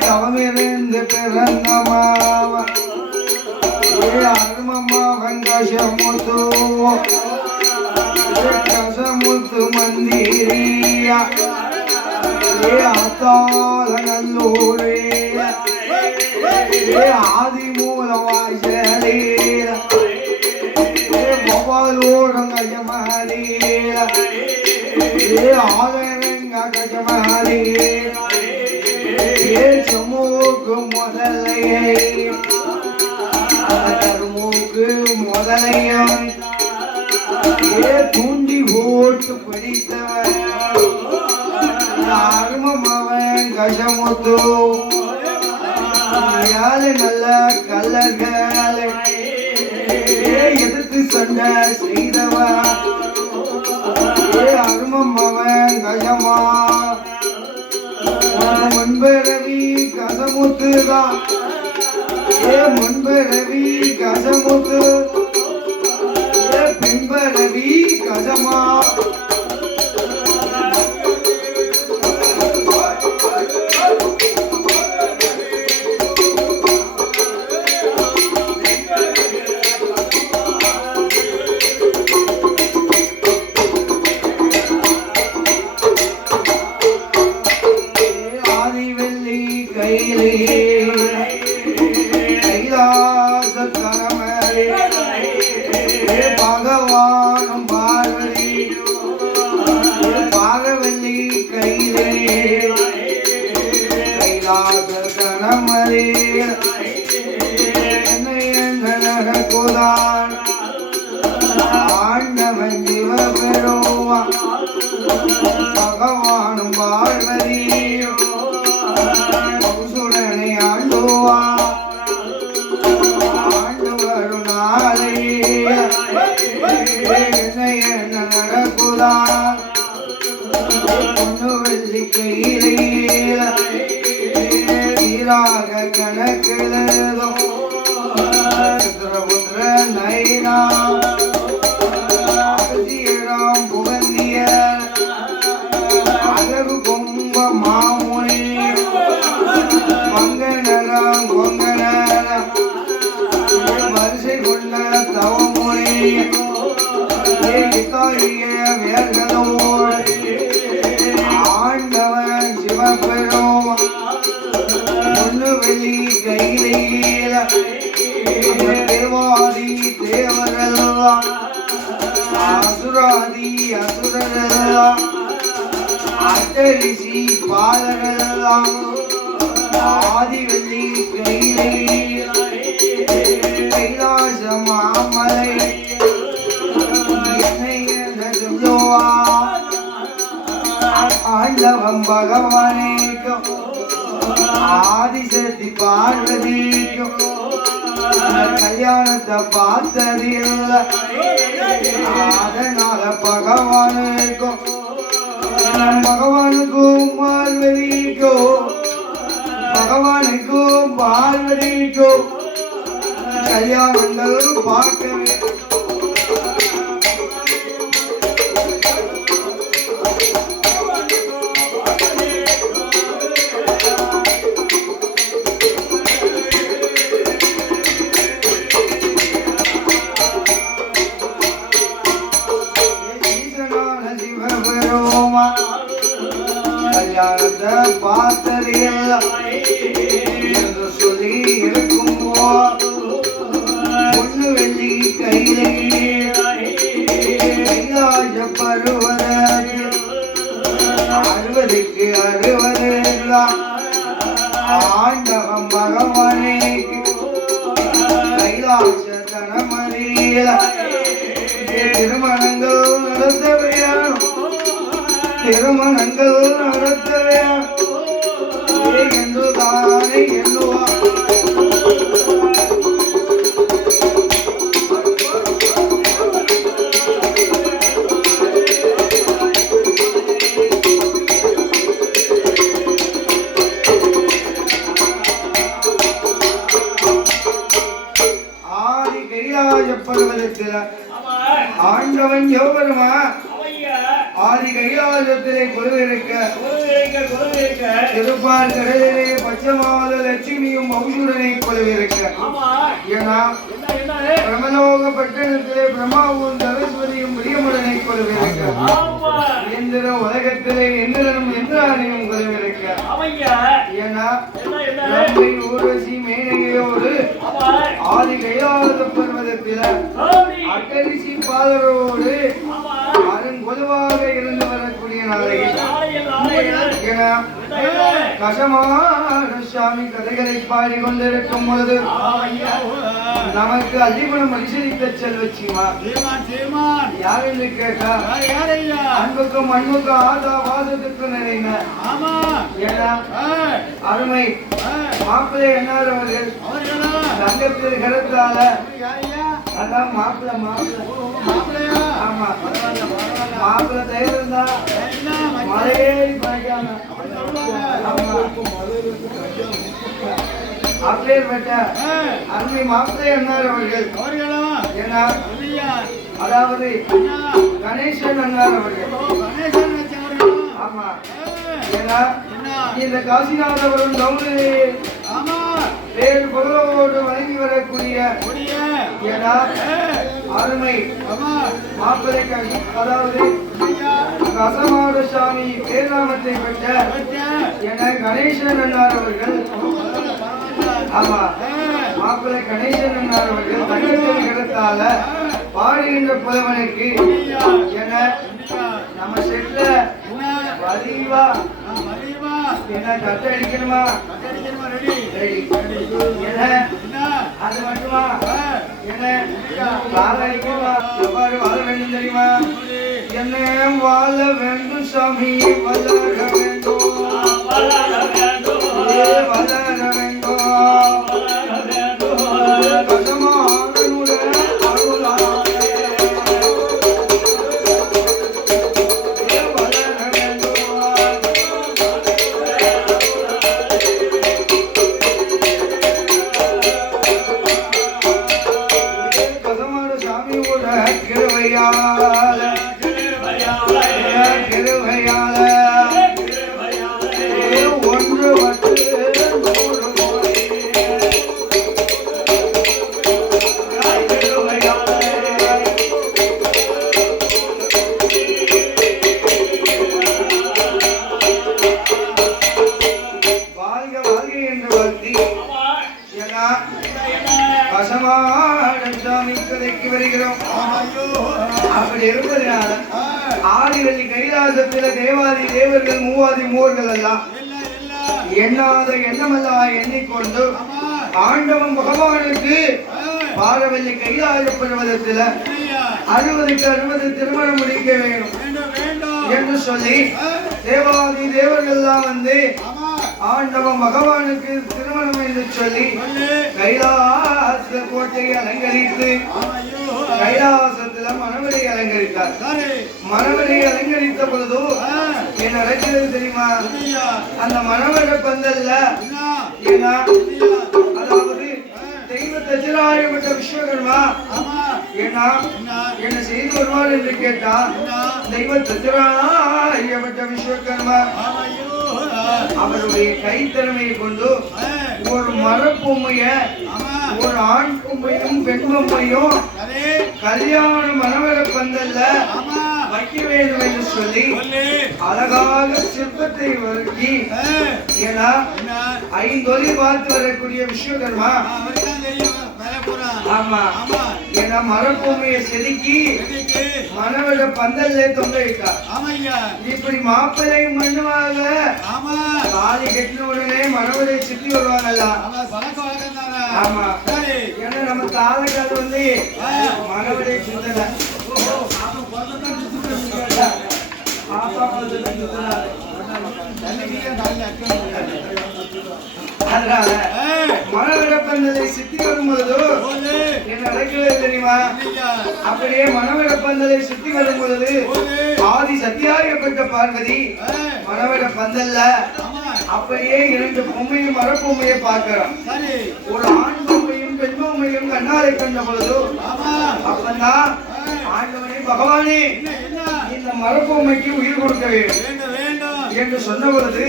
தவமிருந்து பிறந்தமாவ அருமமாவன் கசமுத்து கசமுத்து மந்திரியா அத்தால நல்லூரே ஆதி மூலவாசலீல பவாலூரம் கஜமலீல ஆதரங்க கஜமலீல சமூக்கு முதலையை கருமூக்கு முதலையும் தூண்டி போட்டு படித்தவன் அருமவன் கசமுத்து யாரு நல்ல கல்லர்களை எதிர்த்து சண்டை செய்தவன் அருமவன் கஜமா முன்பரவி கசமுத்துதான் முன்பரவி கசமுத்து பின்பரவி கசமா பகவானும் பார்வதி பாகவல்லி கையிலே கைலாச கணமரே நடக்குதான் ஆண்டவன் சிவபெருமா பகவானும் பார்வதி சுடனை ஆண்டுவா ஆண்டு வரும் நாளே நடக்குதான் பொண்ணு வெள்ளி கையில ஈராக கணக்கிலதோ புத்திர நைனா ஆதிராம் புகந்திய அழகு கொம்ப மாமுனி மங்கனராம் கொங்கன வரிசை கொண்ட தவமுனி ஆண்டவன் சிவபெரும் பொண்ணு வெளி கையில தேவாதி தேவரெல்லாம் அசுராதி அசுரரெல்லாம் அட்டரிசி பாலரெல்லாம் ஆதி வெள்ளி கையிலே கைலாச மாமலை ஆண்டவன் பகவானேக்கும் ஆதிசக்தி பார்வதிக்கும் கல்யாணத்தை பார்த்தது இல்லை. அதனால பகவானுக்கும் பகவானுக்கும் பார்வதிக்கும் கல்யாணங்கள் பார்க்கவே கல்யாணத்தை பார்த்தது என்று சொல்லி இருக்கும் பொண்ணு வெள்ளி கையிலே கைலாச பருவதற்கு 60க்கு 60 எல்லாம் ஆண்டவன் பகவானே கைலாச தனமறியல திருமணங்கள் நடத்தவையானோ திருமணங்கள் நடத்தவே என்று தானே எண்ணுவார். ஆதி கைலாய பருவத்தில் ஆண்டவன் யோகருமா ஆதி கைலாசத்திலே கொலுவிருக்க திருப்பார் கடலிலே பச்சமாத லட்சுமியும் மௌசூரனை கொலுவிருக்க ஏன்னா பிரமலோக பட்டணத்திலே பிரம்மாவும் சரஸ்வதியும் பிரியமுடனை கொலுவிருக்க இந்திர உலகத்திலே இந்திரனும் இந்திராணியும் கொலுவிருக்க ஏன்னா ஊரசி மேனகையோடு ஆதி கைலாச பர்வதத்தில அட்டரிசி பாதரோடு பொதுவாக இருந்து வரக்கூடிய கசமாசாமி கதைகளை பாடிக்கொண்டிருக்கும் பொழுது நமக்கு அதிகுணம் அனுசரித்த செல்வச்சிமா யார் என்று கேட்டா அன்புக்கும் அன்புக்கும் ஆதாவாதத்துக்கு நிறைந்த அருமை மாப்பிள்ளை என்னாரவர்கள் தங்கத்தில் கிடத்தால அதான் மாப்பிள்ளை ஆமா மாப்பிள்ளை தைரியம் தான் மலையேறி படிக்காம அப்பேற்பட்ட அருமை மாப்பிள்ளை என்னார் அவர்கள் ஏன்னா அதாவது கணேசன் என்னார் அவர்கள் ஆமா ஏன்னா இந்த காசிநாதபுரம் கவுனிலே வேறு பொருளோடு வழங்கி வரக்கூடிய அருமை மாப்பிள்ளை அதாவது கசமாட சாமி பேராமத்தை பெற்ற என கணேசன் என்னார் அவர்கள் ஆமா மாப்பிள்ளை கணேசன் என்னார் அவர்கள் தங்கத்தில் கிடத்தால பாடுகின்ற புலவனுக்கு என நம்ம செட்ல வலிவா என்ன கட்டை அடிக்கணுமா அது மட்டுமா என்ன வாழ அடிக்கணுமா எவ்வாறு வாழ வேண்டும் தெரியுமா என்ன வாழ வேண்டும் சாமி வளர வேண்டும் வளர வேண்டும் ஆதிவெள்ளி கைலாசத்தில தேவாதி தேவர்கள் மூவாதி மூவர்கள் எல்லாம் எண்ணாத எண்ணமெல்லாம் எண்ணிக்கொண்டு ஆண்டவன் பகவானுக்கு பாரவெள்ளி கைலாச பர்வதத்தில 60க்கு 60 திருமணம் முடிக்க வேண்டும் என்று சொல்லி தேவாதி தேவர்கள்லாம் வந்து ஆண்டவன் பகவானுக்கு திருமணம் என்று சொல்லி கைலாச கோட்டையை அலங்கரித்து கைலாசத்துல மணவரை அலங்கரித்தார். மணவரை அலங்கரித்த பொழுது என்ன நடக்கிறது தெரியுமா? அந்த மணவர பந்தல்ல அதாவது தெய்வ தஜராயப்பட்ட விஸ்வகர்மா என்ன செய்து வருவார் என்று கேட்டா, தெய்வ தஜராயப்பட்ட விஸ்வகர்மா அவருடைய கைத்திறமையை கொண்டு ஒரு மரப்பொம்மைய, ஒரு ஆண் பொம்மையும் பெண் பொம்மையும் கல்யாண மணவர பந்தல்ல வைக்க வேண்டும் என்று சொல்லி அழகாக சிற்பத்தை வருகி, ஏன்னா 5 ஒலி பார்த்து வரக்கூடிய விஸ்வகர்மா ஆமா ஏன்னா மரப்பொம்மையை செதுக்கி மணவர பந்தல்ல தொங்கிட்டார். இப்படி மாப்பிள்ளை மண்ணுவாங்க தாலி கட்டின உடனே மணவரை சுத்தி வருவாங்கல்ல. ஆமா ஏன்னா நம்ம தாலக்காது வந்து மணவரை சுத்தல அதனால மணவர பந்தலை சுத்தி வரும்பொழுது என்ன நடக்கிறது தெரியுமா? அப்படியே மணவர பந்தலை சுத்தி வரும் பொழுது ஆதி சத்தியாயப்பட்ட பார்வதி மணவர பந்தல்ல அப்படியே 2 பொம்மையும் மரப்பொம்மையை பார்க்கிறோம். ஒரு ஆண் பொம்மையும் பெண் பொம்மையும் கண்ணாலை கண்ட பொழுது அப்பதான் ஆண்டவனே பகவானே இந்த மரப்பொம்மைக்கு உயிர் கொடுக்க வேண்டும் என்று சொன்ன பொழுது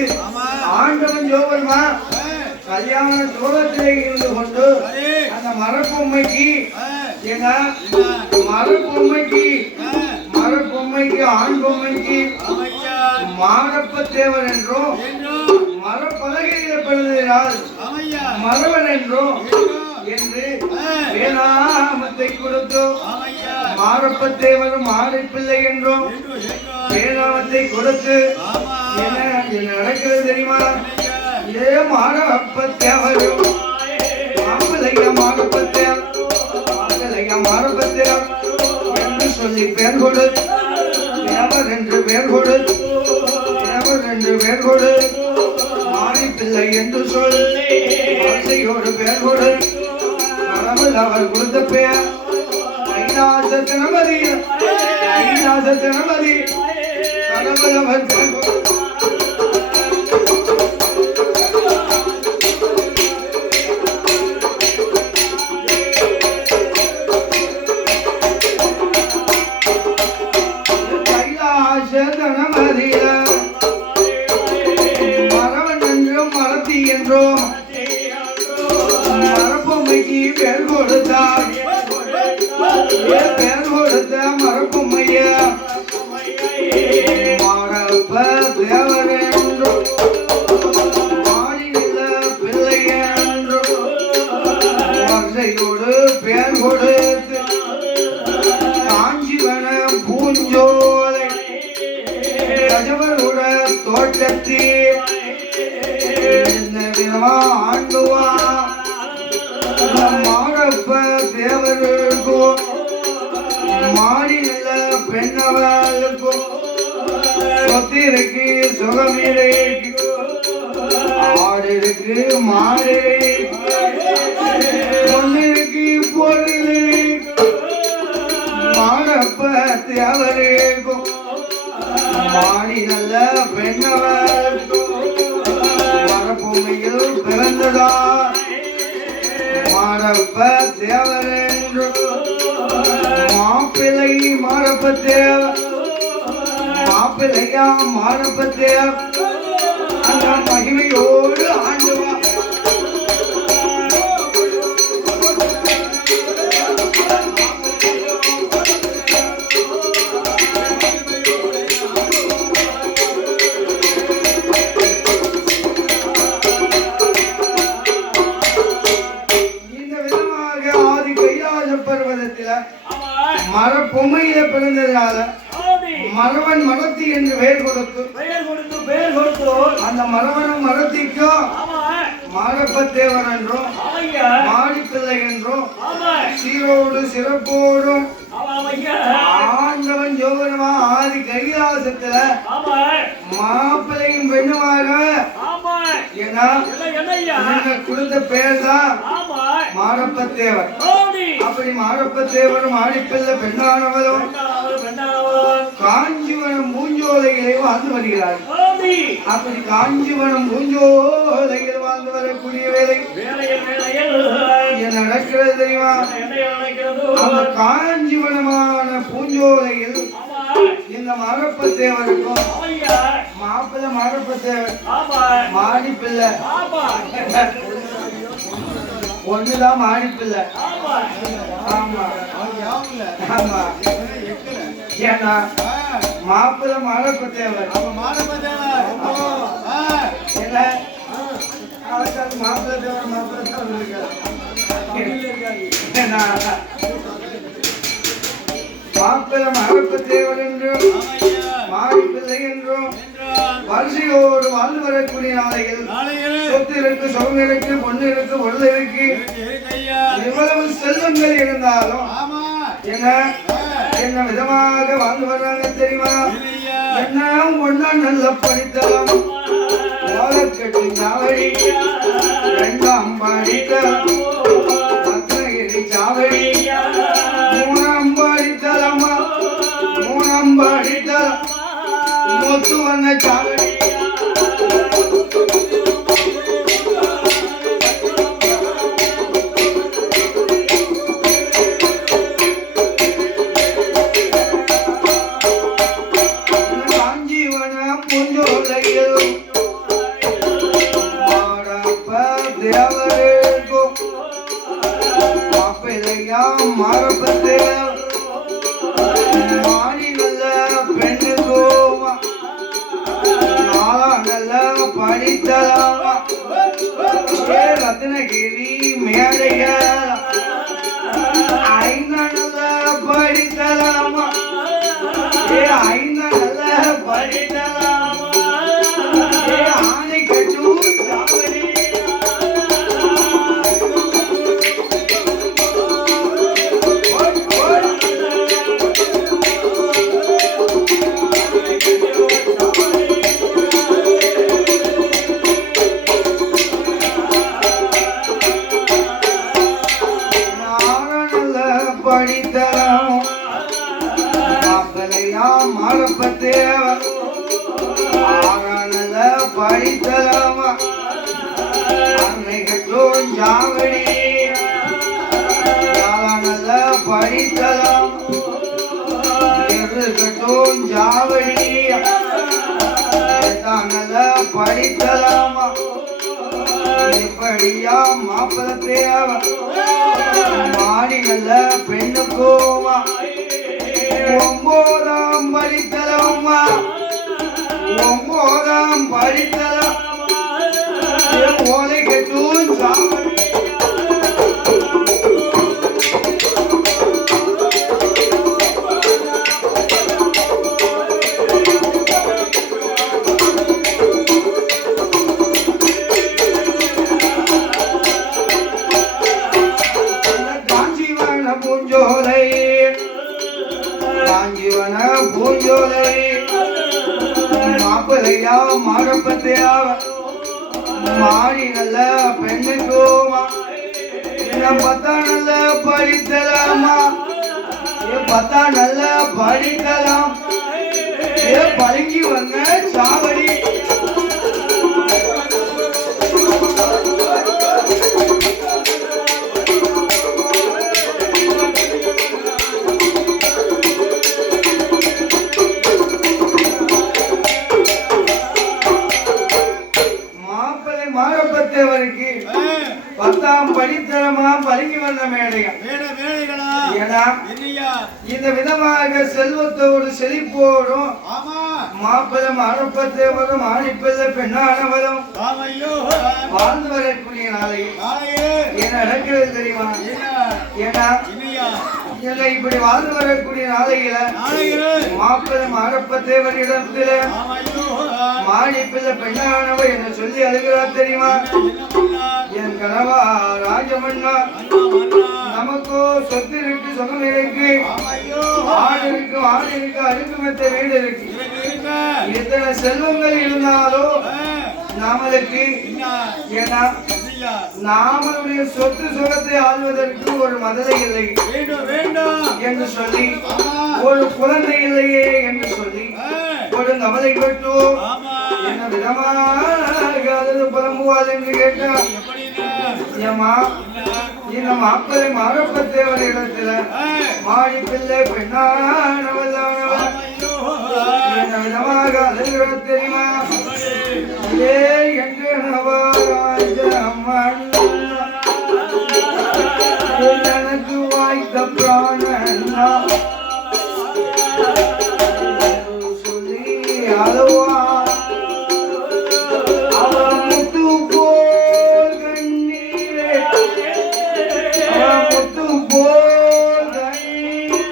ஆண்டவன் யோகர்மா கல்யாண தோளத்திலே இருந்து கொண்டு அந்த மரப்பொம்மைக்கு மரப்பொம்மைக்கு ஆண் பொம்மைக்கு மாரப்ப தேவர் என்றும் மரப்பலகையில் பிறந்ததினால் மரவன் என்றும் என்று வேளாமத்தை கொடுத்து மாரப்ப தேவர் மாரிப்பிள்ளை என்றும் வேளாமத்தை கொடுத்து என்ன நடக்கிறது தெரியுமா? ஏ மாரப்ப தேவரும் மாப்பிள்ளைய மாரப்ப தேவர் என்று சொல்லி பேர் கொடு, தேவர் என்று பேர் கொடு, தேவர் என்று பேர் கொடு, மாரிப்பிள்ளை என்று சொல்லி ஆசையோடு பேர் கொடு. கடவுள் அவர் கொடுத்த பெயர் கைலாச கணபதி, கைலாச கணபதி கடவுள் அவர் பேர் கொடு. மரப்பொம்மைக்கு பேர் கொடுத்தார், பேர் கொடுத்த மரப்பொம்மைய மாரப்ப தேவர் என்றும் மாடிநில பிள்ளை என்றும் வரிசையோடு பேர் கொடுத்து காஞ்சிவன பூஞ்சோலை கஜவருட தோட்டத்தில் ஆண்டுவா மாரப்ப தேவருக்கும் மாடிநில பெண்ணவர்களுக்கும் சொத்திருக்கு சுகமிருக்கு ஆடிருக்கு மாடிருக்கு பொண்ணிருக்கு பொருளிருக்கு மாரப்ப தேவருக்கும் மாடிநில பெண்ணவர்களுக்கும் மரப்பொம்மையில் பிறந்ததார் மாரப்ப தேவர் என்று மாப்பிள்ளை மாரப்ப தேவர் மாப்பிள்ளையா மாரப்ப தேவர் அந்த மகிமையோடு ஆண்டுவா. மரப்பொம்மையில பிறந்ததுனால மரவன் மரத்தி என்று பெயர் கொடுத்து அந்த மரவனும் மரத்திக்கும் மாரப்ப தேவர் என்றும் மாடிப்பிள்ளை என்றும் சீரோடு சிறப்போடும் ஆண்டவன் யோகனமா ஆதி கைலாசத்துல மாப்பிள்ளையும் பெண்ணுமாக ஏன்னா கொடுத்த பேர் தான் மாரப்பத்தேவர். அப்படி மாரப்பத்தேவர் மாடிப்பிள்ள பெண்ணானவரும் காஞ்சிவனம் பூஞ்சோலைகளை வாழ்ந்து வருகிறார். அப்படி காஞ்சிவனம் பூஞ்சோலைகள் வாழ்ந்து வரக்கூடிய வேலை நடக்கிறது தெரியுமா? அந்த காஞ்சிவனமான பூஞ்சோலையில் இந்த மாரப்பத்தேவருக்கும் மாப்பிள்ளை மாரப்பத்தேவர் மாடிப்பிள்ளை ஒண்ணுதான் மாடிப்பிள்ளை. ஆமா ஆமா ஏன்னா மாப்பிள்ளை மாரப்பத்தேவர் என்ன மாப்பிள்ளை தேவர் மாப்பிள்ளை தேவர் இருக்காரு. மாப்பிள்ளை மாரப்பத்தேவர் என்றும் மாடிப்பிள்ளை என்றும் வரிசையோடு வாழ்ந்து வரக்கூடிய நாளையில் சொத்து இருக்கு, சொகம் இருக்கு, பொண்ணு இருக்கு, பொருள் இருக்கு. எவ்வளவு செல்வங்கள் இருந்தாலும் என்ன விதமாக வாழ்ந்து வர்றாங்க தெரியுமா? என்ன ஒன்னா நல்ல படித்தலாம் ஓலக்கட்டு சாவடி ரெண்டாம் படித்தலாம் பத்மகிரி சாவடி மூணாம் படித்தலாமா மூணாம் படித்தலாம் முத்து வண்ண சாவடி மாரப்பத்தேவர் மாடி நல்ல பெண்ணுக்கோமா நாளா நல்ல படித்தலாமா ரத்னகிரி மேடைகள் ஐந்தா நல்ல படித்தலாமா ஐந்தா நல்ல படித்தலாமா ஆணை கட்டும் சாவடி படித்தலாம் மாப்பிள்ளையா மாரப்பத்தேவர் ஆகானல படித்தலாமா அன்னை கட்டும் ஜாவடி ஆகானல படித்தலாம் கட்டும் ஜாவடி படித்தலாமா இப்படியா மாப்பிள்ளத்தேவர் மாடி நல்ல பெண்ணுக்கோமா ஒன்பதாம் படித்தலாமா ஒன்பதாம் படித்தலாமா ஓலை கட்டும் சாவடி பூஞ்சோலை மாப்பிள்ளையா மாரப்பத்தேவர் மாடி நல்ல பெண்ணுக்கோமா பத்தா நல்ல படித்தலாமா பத்தா நல்ல படிக்கலாம் பழங்கி வந்த சாவடி மாரப்பத்தேவருக்கு பத்தாம் படித்தரமா பழங்கி வந்த மேடைகளா இந்த விதமாக செல்வத்தோடு செழிப்போடும் மாப்பிள்ளை மாரப்பத்தேவரும் ஆணிப்பிள்ளை பெண்ணானவரும் வாழ்ந்து வரக்கூடிய நாளையில் என்ன நடக்கிறது தெரியுமா? ஏன்னா இப்படி வாழ்ந்து வரக்கூடிய நாளையில மாப்பிள்ளை மாரப்பத்தேவரிடத்துல மாணிப்பிள்ளை பெண்ணானவர் என்ன சொல்லி அழுகிறார் தெரியுமா? என் கனவா ராஜமன்னா நமக்கோ சொத்து இருக்கு, சுகம் இருக்கு, ஆடு இருக்கு, ஆடு இருக்கு, அடுக்கு மெத்த வீடு இருக்கு. எத்தனை செல்வங்கள் இருந்தாலும் நாமளுக்கு ஏன்னா நாமளுடைய சொத்து சுகத்தை ஆள்வதற்கு ஒரு மதலை இல்லை என்று சொல்லி, ஒரு குழந்தை இல்லையே என்று சொல்லி ஒரு கவலை பட்டு என்ன விதமாக அல்லது புலம்புவாள் என்று கேட்டார். ஏமா இந்த மாப்பிள்ளை மாரப்பத்தேவர் இடத்துல மாடி பிள்ளை பெண்ணானவளானவள் என்ன விதமாக அழுகிற தெரியுமா? ஏ என்று எனக்கு வாய்த்த பிராணா சொல்லி அழுவா. அவன் முத்து போல் கண்ணீரே, அவன் முத்து போல் கண்ணீரே,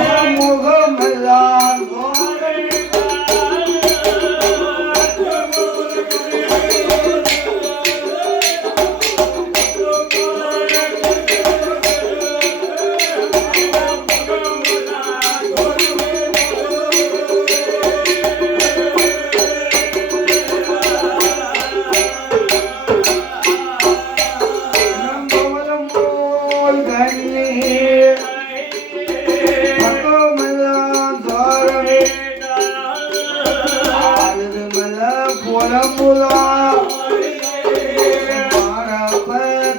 அவன் முகமெல்லாம்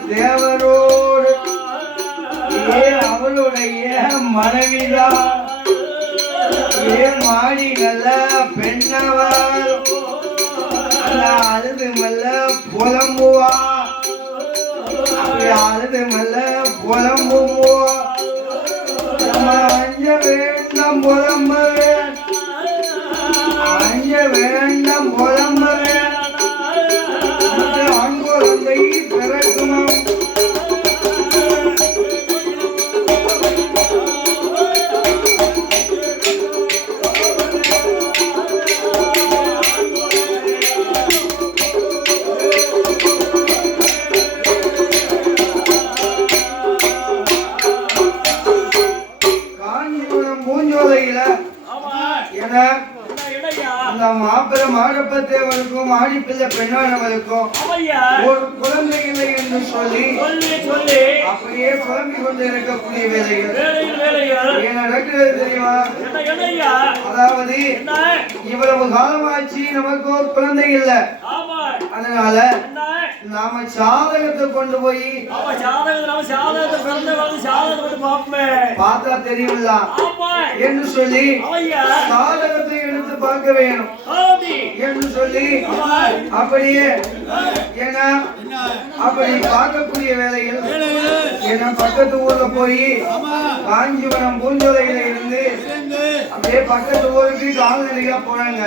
தேவரோடு அவளுடைய மனைவிதான் மாடி நல்ல பெண்ணவர் அழுது மெல்ல புலம்புவா. அப்படி அழுது மெல்ல புலம்புவா. அஞ்ச வேண்டாம் புலம்பவே, அஞ்ச வேண்டாம் புலம்பவே, ஆண் குழந்தை பிறக்குமா. மாப்பிள்ள மாடப்பத்தேவருக்கும் ஆடிப்பிள்ளை பெண்ணானவருக்கும் ஒரு குழந்தை இல்லை என்று சொல்லி அப்படியே குழம்பி கொண்டு இருக்கக்கூடிய வேலைகள் என்ன நடக்கிறது தெரியுமா? அதாவது இவ்வளவு காலமாச்சு நமக்கு ஒரு குழந்தை இல்லை. அதனால நாம சாதகத்தை கொண்டு போய் பார்த்தா தெரியுமில்ல என்று சொல்லி சாதகத்தை எடுத்து பார்க்க வேணும் என்று சொல்லி அப்படியே ஏன்னா அப்படி பார்க்கக்கூடிய வேலையில் ஏன்னா பக்கத்து ஊர்ல போய் காஞ்சிபுரம் பூஞ்சோலையில இருந்து அப்படியே பக்கத்து ஊருக்கு கால்நடையா போறாங்க.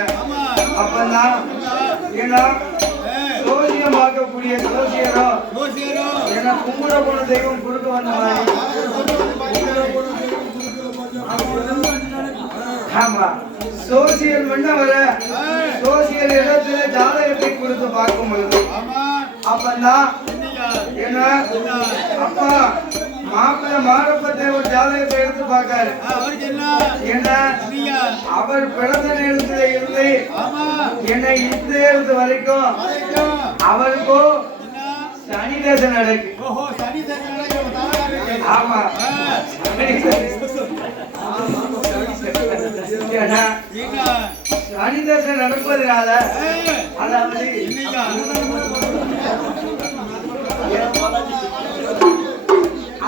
அப்பதான் ஏன்னா ஜோசியம் பார்க்கக்கூடிய ஜோசியரோ ஏன்னா கும்பிட போன தெய்வம் கொடுக்க வந்த மாதிரி. ஆமா சோசியல் பண்ண வர சோசியல் இடத்துல ஜாதகத்தை கொடுத்து பார்க்கும் பொழுது அப்பதான் ஏன்னா அப்பா மாப்பிள்ள மாடப்பத்தேவர் ஜாதகத்தை எடுத்து பார்க்காரு. ஏன்னா அவர் பிறந்த நேரத்துல இருந்து என்னை இந்த நேரத்து வரைக்கும் அவருக்கும் சனி தசை நடக்கு. ஆமா சனி தசை நடப்பதனால அதாவது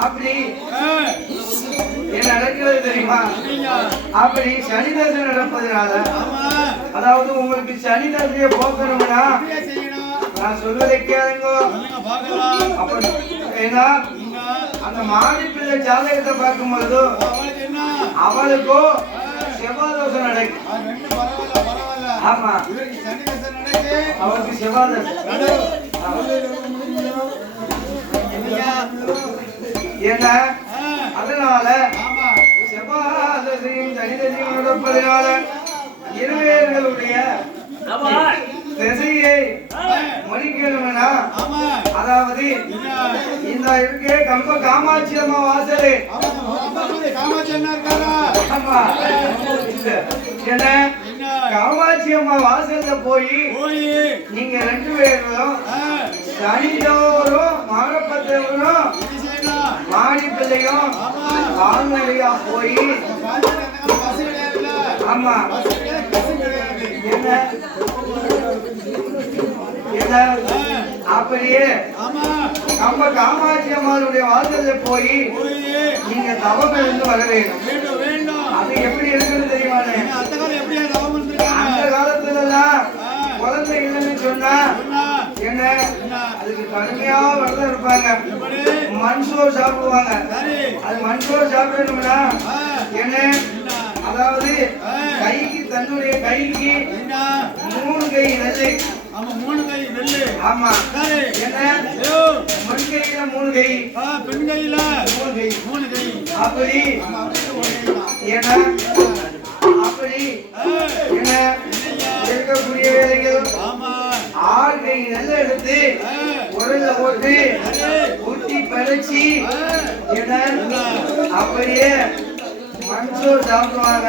அப்படி என்ன நடக்கிறது தெரியுமா? அப்படி சனி தசை நடப்பதனால அதாவது உங்களுக்கு சனி தசையை போக்கணும்னா நான் சொல்வதை கேளுங்க. அப்படி ஏன்னா அந்த மாடிப்பிள்ளை ஜாதகத்தை பார்க்கும் பொழுது அவளுக்கோ செவ்வாதோஷம் நடக்கும். ஆமா அவளுக்கு செவ்வாதோஷம் என்ன அதனால செவ்வாதோஷையும் சனிதசையும் நடப்பதனால இருவேர்களுடைய திசையை மறிக்கணும்னா அதாவது இந்த இருக்கே கம்ப காமாட்சி அம்மா வாசலே. காமாட்சி அண்ணா இருக்காரா? ஆமா. என்ன காமாட்சி அம்மா வாசல்ல போய் நீங்க 2 பேரும் சனிதோறும் மாரப்பத்தவரும் மாடி பிள்ளையும் கால்நடையா போய் ஆமா என்ன என்ன அப்படியே நம்ம காமாட்சி அம்மாளுடைய வாசல்ல போய் நீங்க தவம் இருந்து வர வேண்டும். அது எப்படி இருக்குன்னு தெரியுமானே? அந்த காலத்துல எல்லாம் குழந்தை இல்லைன்னு சொன்னா என்ன அதுக்கு கடுமையா விரதம் இருப்பாங்க. மண்சோறு சாப்பிடுவாங்க. அது மண்சோறு சாப்பிடணும்னா என்ன அதாவது கைக்கு தன்னுடைய கைக்கு 3 கை நெல்லு. ஆமா என்ன மண் கையில 3 கை பெண் கையில 3 கை அப்படி ஏன்னா அப்படி என்ன இருக்கக்கூடிய வேலைகள் 6 கை நெல்லை எடுத்து உரல்ல போட்டு ஊட்டி பறிச்சு என்ன அப்படியே மண்சோறு சாப்பிடுவாங்க.